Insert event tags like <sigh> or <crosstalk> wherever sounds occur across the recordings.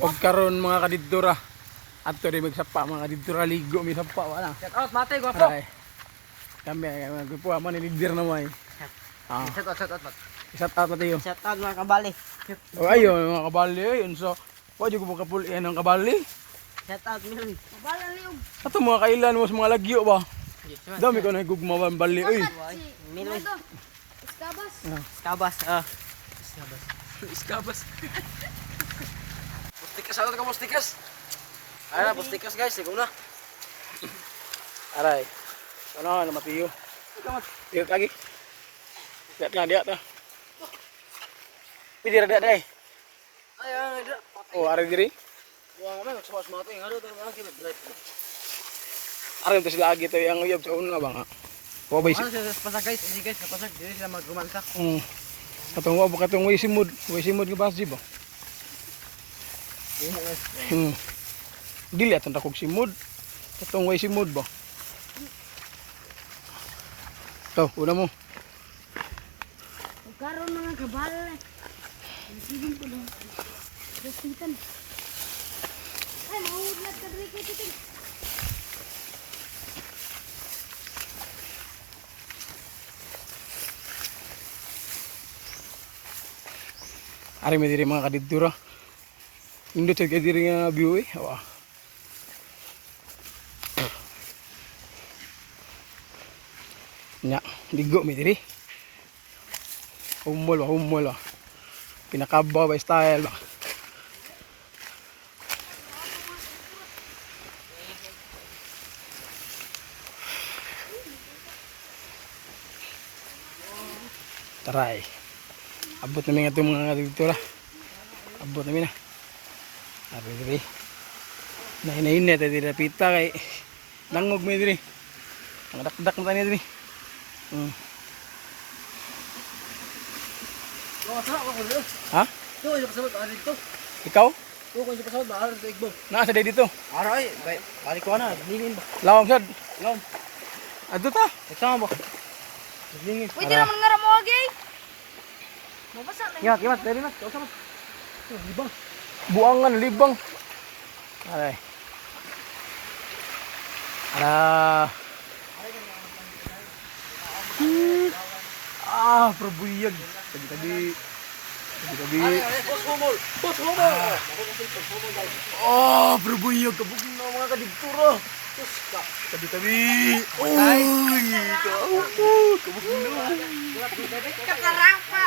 Pagkaroon mga kadidura. At to rin magsapa mga kadidura ligo mi sapa wala. Shout out, mate, gwapo. Aray. Kami ay magpupo man ni leader na mo ay. Ah, Shout out, shout out, mate. isat out na tayo. Shout out mga kabali. O ayun mga kabali ayun so wa jud ko kapul yan ang kabali. Shout out, Milon. Kabala liog. Ato mga kailan mo sa mga lagyo ba? Dami ko na higugma man bali oy. Iskabas. Skabas, ah. Skabas. Skabas. <laughs> Pustikas, ano ka pustikas? Ay na, pustikas guys, ikaw na. Aray. Ano na matiyo. Tiyo lagi. Diat na diat na. Pidi ra diat dai. Ay, ay, ay. Oh, ari diri. Buang kami, magsumas mga ito. Ano, ito, mga kibit. Ari to sila agi to yang uyab sa una ba nga. Wa bay Ano sila sa pasag guys? Hindi guys, sa pasag. Hindi sila magrumansa. Mm. Katong wa ba katong way simod, way simod ka basi ba? Umo guys. Hmm. Dili atong takog simod. Katong way simod ba? To, una mo. Pagkaroon mga kabala. Sige po lang. Dasitan. Ay, mahudlat ka dito dito. Ari mi diri mga kadidura. Indot sa diri nga view eh. Wa. Nya, ligo mi diri. Humol ba, humol ba. Pinakabaw ba style ba. Taray. Abot namin nga itong mga kadidura. Abot namin na. Abi diri. Nahinay-init ay diri pita kay langog mi diri. Ang dakdak na tani diri. Hmm. Ko. Ha? Ito? Ikaw? Ito, ito. Naa sa day dito. Aray, balik ko na, lingin ba? Lawang sad. Lom, Adto ta. nagsama ba? Lingin. Pwede naman nga mo agay. Mabasa na. Kimat, kimat, dali mat, kausap mat. Libang. buangan libang. Aray. ada. Hmm. ah perbuyag tadi tadi. Tadi tadi. Ah. oh perbuyag nama na di kadigturo tadi tadi. Uy kabuk na katarapa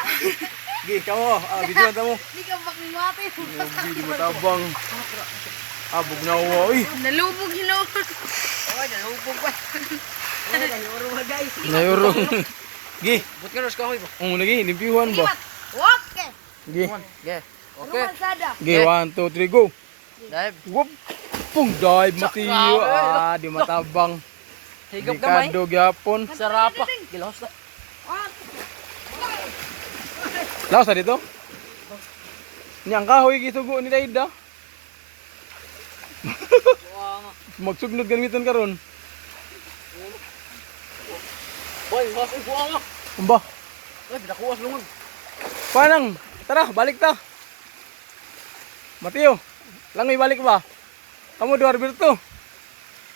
Gih, kamu, ah, gitu kamu. Hindi ka matabang. Ah, bugnawa. Uy, Nalubog hinawag. Oh, nalupog pa. Oh, naluro ba guys? nayurong. Gi, But ka ros kahoy ba? ang lagi, limpiwan ba? Okay. Gi, Okay. Ano Okay. gi, one, two, three, go. Dive. Whoop. Pung dive, matiyo. Ah, di matabang. Higap gamay. Delikado gyapon. Sarapa. Gilahos na. Laos sa dito? Niyang kahoy gisugo ni Daida. <laughs> Magsugnod gamiton karon. Boy, masay buwa nga. Umba, Ay, pinakuwas lungan. panang. Tara, balik ta. Matiyo, langoy balik ba? Kamu duha Roberto.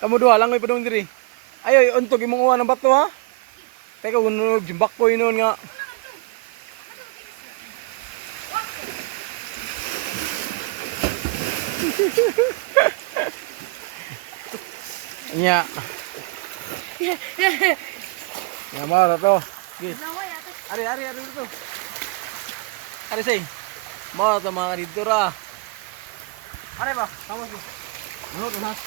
Kamu duha langoy padung diri. Ayoy, untog imong uwan ng bato ha. Teka, unog, jimbak ko inon nga. Nya. Ya mara to. Gi. naway ate. Ari, ari, ari dito. Ari say. Mara to mga dito ra. Ano ba? Kamu. Ano to nas?